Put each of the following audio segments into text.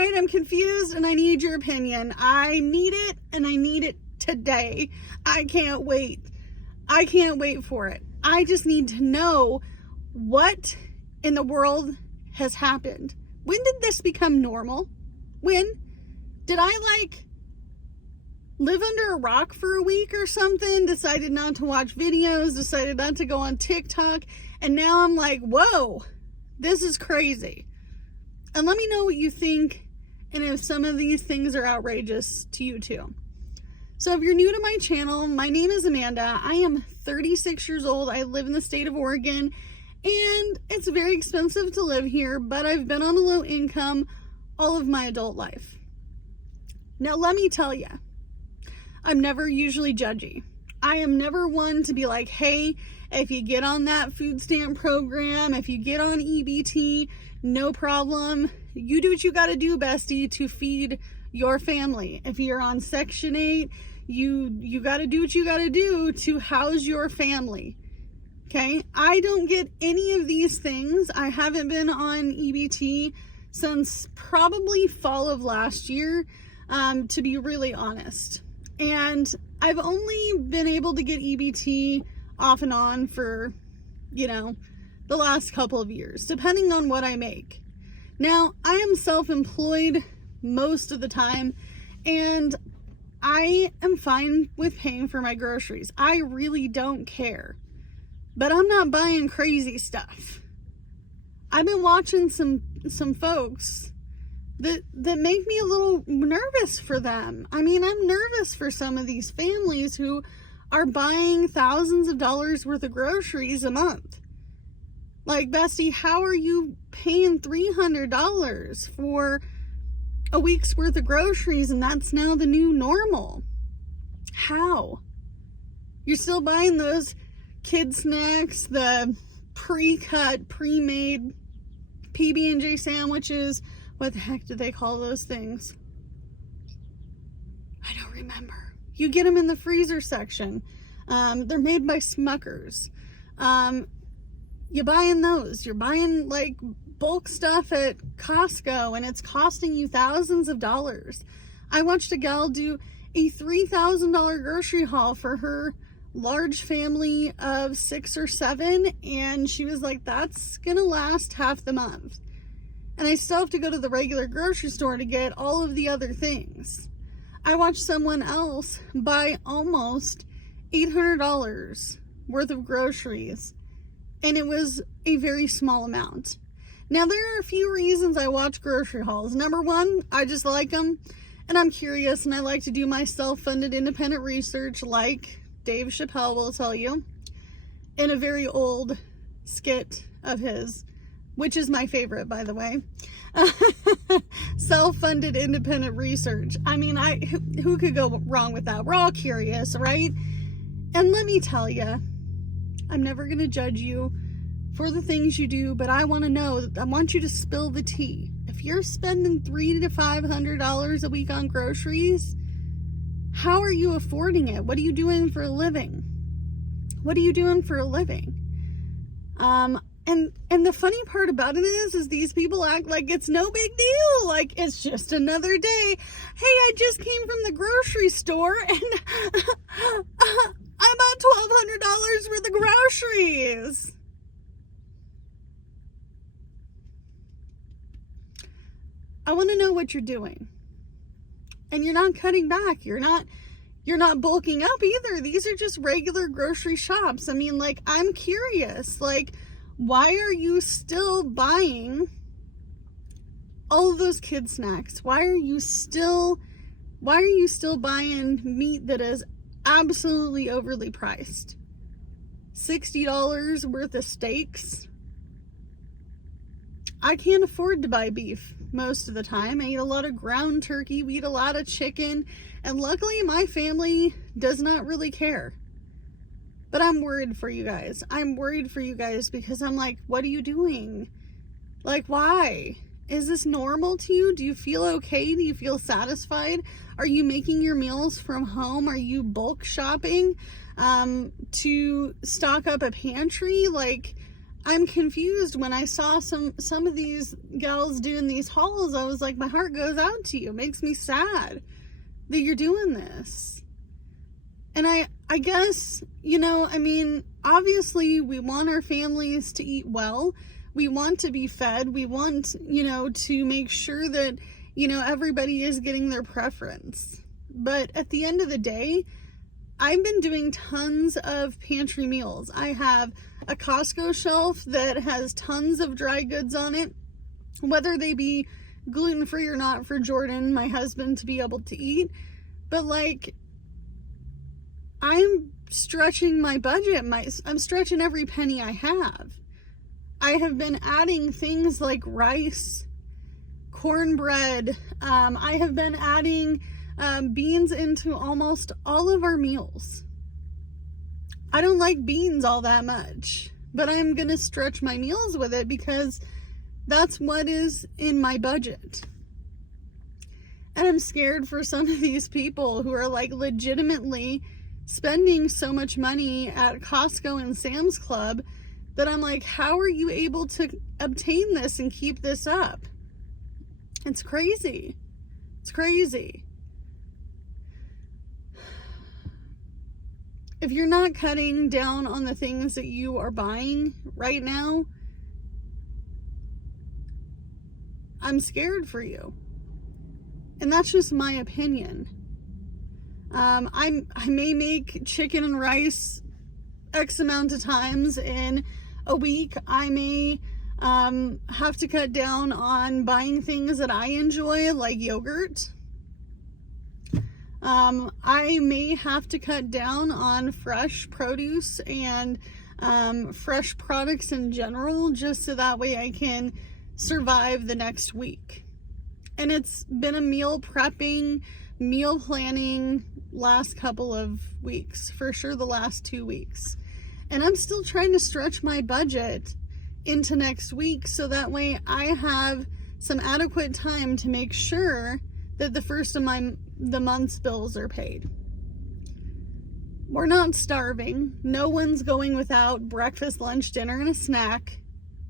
right, I'm confused and I need your opinion. I need it and I need it today. I can't wait. I can't wait for it. I just need to know what in the world has happened. When did this become normal? When? Did I live under a rock for a week or something? Decided not to watch videos, decided not to go on TikTok, and now I'm like, whoa, this is crazy. And let me know what you think and if some of these things are outrageous to you too. So if you're new to my channel, my name is Amanda. I am 36 years old. I live in the state of Oregon, and it's very expensive to live here, but I've been on a low income all of my adult life. Now, let me tell you, I'm never usually judgy. I am never one to be like, hey, if you get on that food stamp program, if you get on EBT, no problem. You do what you got to do, bestie, to feed your family. If you're on Section 8, you got to do what you got to do to house your family. Okay? I don't get any of these things. I haven't been on EBT since probably fall of last year, to be really honest. And I've only been able to get EBT off and on for, the last couple of years, depending on what I make. Now, I am self-employed most of the time, and I am fine with paying for my groceries. I really don't care. But I'm not buying crazy stuff. I've been watching some folks that make me a little nervous for them. I mean, I'm nervous for some of these families who are buying thousands of dollars worth of groceries a month. Like, bestie, how are you paying $300 for a week's worth of groceries and that's now the new normal? How? You're still buying those kid snacks, the pre-cut, pre-made PB&J sandwiches. What the heck do they call those things? I don't remember. You get them in the freezer section. They're made by Smuckers. You're buying those. You're buying bulk stuff at Costco, and it's costing you thousands of dollars. I watched a gal do a $3,000 grocery haul for her large family of 6 or 7, and she was like, that's gonna last half the month. And I still have to go to the regular grocery store to get all of the other things. I watched someone else buy almost $800 worth of groceries, and it was a very small amount. Now, there are a few reasons I watch grocery hauls. Number one, I just like them, and I'm curious, and I like to do my self-funded independent research, like Dave Chappelle will tell you, in a very old skit of his, which is my favorite, by the way. Self-funded independent research. I mean, who could go wrong with that? We're all curious, right? And let me tell you, I'm never going to judge you for the things you do, but I want to know, I want you to spill the tea. If you're spending $300 to $500 a week on groceries, how are you affording it? What are you doing for a living? What are you doing for a living? And the funny part about it is these people act like it's no big deal. Like, it's just another day. Hey, I just came from the grocery store and I bought $1,200 worth of groceries. I want to know what you're doing. And you're not cutting back. You're not bulking up either. These are just regular grocery shops. I mean, I'm curious, why are you still buying all of those kid snacks? Why are you still buying meat that is absolutely overly priced? $60 worth of steaks. I can't afford to buy beef most of the time. I eat a lot of ground turkey, we eat a lot of chicken, and luckily my family does not really care. But I'm worried for you guys. I'm worried for you guys because I'm like, what are you doing? Why? Is this normal to you? Do you feel okay? Do you feel satisfied? Are you making your meals from home? Are you bulk shopping to stock up a pantry? I'm confused when I saw some of these gals doing these hauls. I was like, my heart goes out to you. It makes me sad that you're doing this. And I guess, I mean, obviously we want our families to eat well. We want to be fed. We want, to make sure that, everybody is getting their preference. But at the end of the day, I've been doing tons of pantry meals. I have a Costco shelf that has tons of dry goods on it, whether they be gluten-free or not, for Jordan, my husband, to be able to eat. But like, I'm stretching my budget. I'm stretching every penny I have. I have been adding things like rice, cornbread. I have been adding beans into almost all of our meals. I don't like beans all that much, but I'm going to stretch my meals with it because that's what is in my budget. And I'm scared for some of these people who are like legitimately spending so much money at Costco and Sam's Club that I'm like, how are you able to obtain this and keep this up? It's crazy. It's crazy. If you're not cutting down on the things that you are buying right now, I'm scared for you. And that's just my opinion. I may make chicken and rice X amount of times in a week. I may have to cut down on buying things that I enjoy, like yogurt. I may have to cut down on fresh produce and fresh products in general, just so that way I can survive the next week. And it's been a meal prepping, meal planning last couple of weeks, for sure the last 2 weeks. And I'm still trying to stretch my budget into next week so that way I have some adequate time to make sure that the first of the month's bills are paid. We're not starving. No one's going without breakfast, lunch, dinner, and a snack,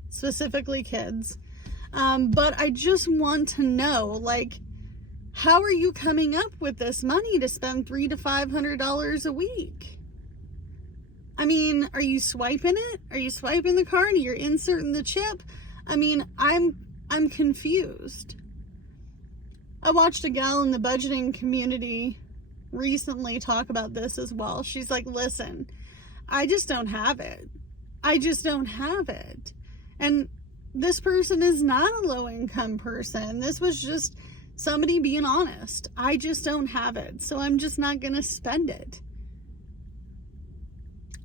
specifically kids. But I just want to know, like, how are you coming up with this money to spend $300 to $500 a week? I mean, are you swiping it? Are you swiping the card? You're inserting the chip? I mean, I'm confused. I watched a gal in the budgeting community recently talk about this as well. She's like, listen, I just don't have it. I just don't have it. And this person is not a low-income person. This was just somebody being honest. I just don't have it, so I'm just not going to spend it.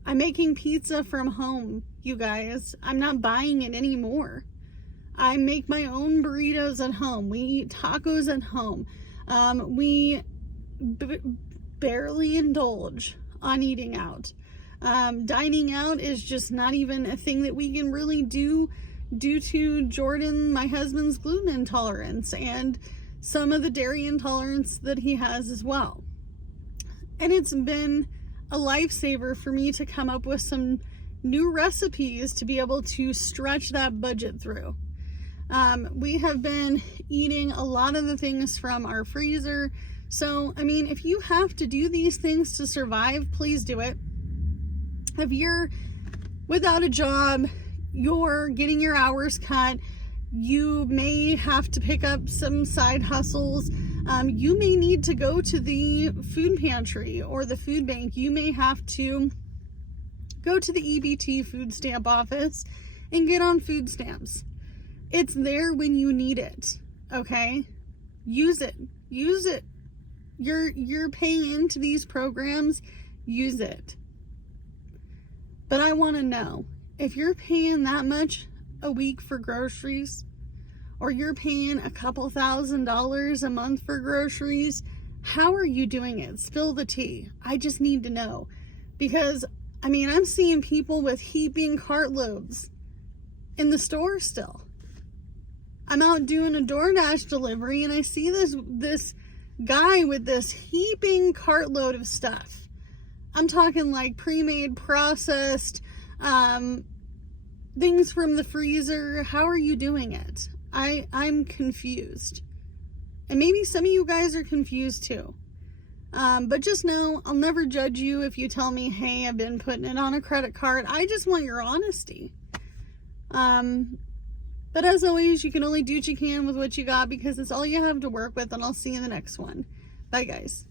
I'm making pizza from home, you guys. I'm not buying it anymore. I make my own burritos at home. We eat tacos at home. We barely indulge on eating out. Dining out is just not even a thing that we can really do due to Jordan, my husband's gluten intolerance, and some of the dairy intolerance that he has as well. And it's been a lifesaver for me to come up with some new recipes to be able to stretch that budget through. We have been eating a lot of the things from our freezer. So, I mean, if you have to do these things to survive, please do it. If you're without a job, you're getting your hours cut, you may have to pick up some side hustles. You may need to go to the food pantry or the food bank. You may have to go to the EBT food stamp office and get on food stamps. It's there when you need it, okay? Use it. Use it. You're paying into these programs, use it. But I want to know, if you're paying that much a week for groceries, or you're paying a couple $1,000s a month for groceries, how are you doing it? Spill the tea. I just need to know. Because, I mean, I'm seeing people with heaping cartloads in the store still. I'm out doing a DoorDash delivery and I see this guy with this heaping cartload of stuff. I'm talking like pre-made, processed, things from the freezer. How are you doing it? I'm confused. And maybe some of you guys are confused too. But just know, I'll never judge you if you tell me, hey, I've been putting it on a credit card. I just want your honesty. But as always, you can only do what you can with what you got, because it's all you have to work with, and I'll see you in the next one. Bye, guys.